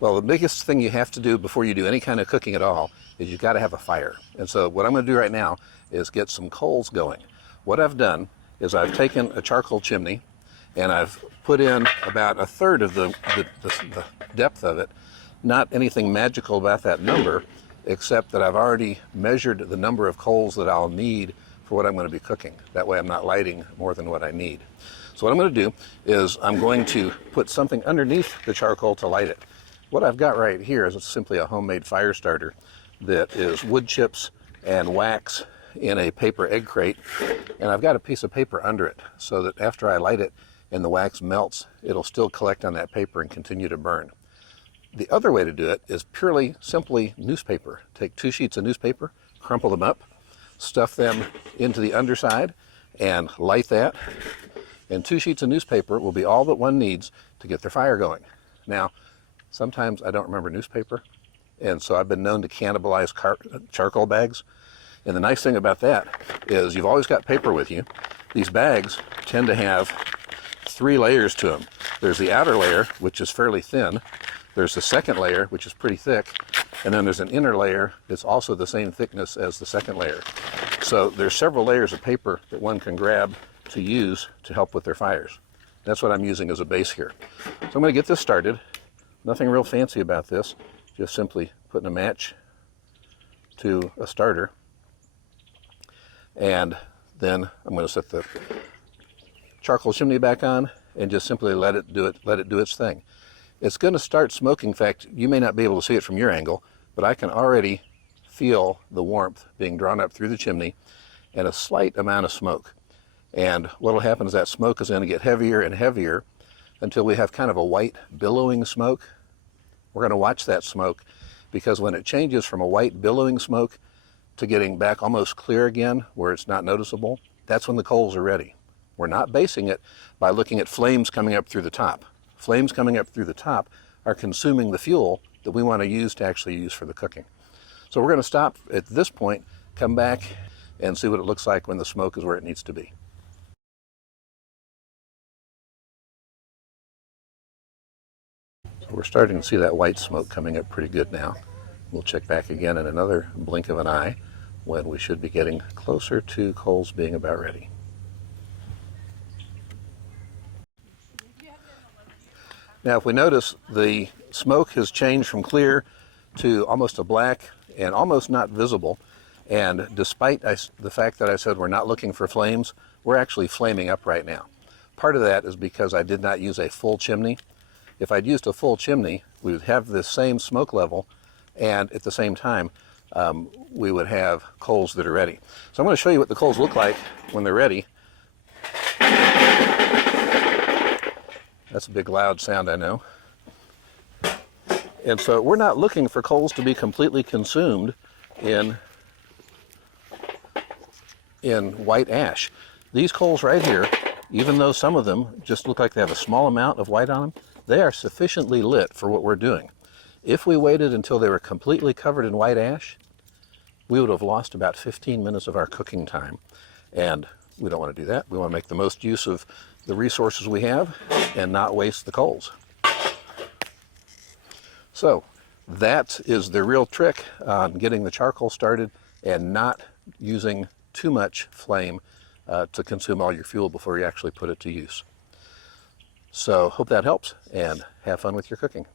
Well, the biggest thing you have to do before you do any kind of cooking at all is you've got to have a fire. And so what I'm going to do right now is get some coals going. What I've done is I've taken a charcoal chimney and I've put in about a third of the depth of it. Not anything magical about that number, except that I've already measured the number of coals that I'll need for what I'm going to be cooking. That way I'm not lighting more than what I need. So what I'm going to do is I'm going to put something underneath the charcoal to light it. What I've got right here is simply a homemade fire starter that is wood chips and wax in a paper egg crate, and I've got a piece of paper under it so that after I light it and the wax melts, it'll still collect on that paper and continue to burn. The other way to do it is purely simply newspaper. Take 2 sheets of newspaper, crumple them up, stuff them into the underside and light that, and 2 sheets of newspaper will be all that one needs to get their fire going. Now, sometimes I don't remember newspaper, and so I've been known to cannibalize charcoal bags. And the nice thing about that is you've always got paper with you. These bags tend to have 3 layers to them. There's the outer layer, which is fairly thin. There's the second layer, which is pretty thick. And then there's an inner layer that's also the same thickness as the second layer. So there's several layers of paper that one can grab to use to help with their fires. That's what I'm using as a base here. So I'm going to get this started. Nothing real fancy about this, just simply putting a match to a starter. And then I'm going to set the charcoal chimney back on and just simply let it do its thing. It's going to start smoking. In fact, you may not be able to see it from your angle, but I can already feel the warmth being drawn up through the chimney and a slight amount of smoke. And what will happen is that smoke is going to get heavier and heavier until we have kind of a white billowing smoke. We're going to watch that smoke, because when it changes from a white billowing smoke to getting back almost clear again where it's not noticeable, that's when the coals are ready. We're not basing it by looking at flames coming up through the top. Flames coming up through the top are consuming the fuel that we want to use for the cooking. So we're going to stop at this point, come back and see what it looks like when the smoke is where it needs to be. So we're starting to see that white smoke coming up pretty good now. We'll check back again in another blink of an eye when we should be getting closer to coals being about ready. Now, if we notice, the smoke has changed from clear to almost a black and almost not visible. And despite the fact that I said we're not looking for flames, we're actually flaming up right now. Part of that is because I did not use a full chimney. If I'd used a full chimney, we would have the same smoke level, and at the same time, we would have coals that are ready. So I'm going to show you what the coals look like when they're ready. That's a big loud sound, I know. And so we're not looking for coals to be completely consumed in white ash. These coals right here, even though some of them just look like they have a small amount of white on them, they are sufficiently lit for what we're doing. If we waited until they were completely covered in white ash, we would have lost about 15 minutes of our cooking time. And we don't want to do that. We want to make the most use of the resources we have and not waste the coals. So that is the real trick on getting the charcoal started and not using too much flame to consume all your fuel before you actually put it to use. So hope that helps, and have fun with your cooking.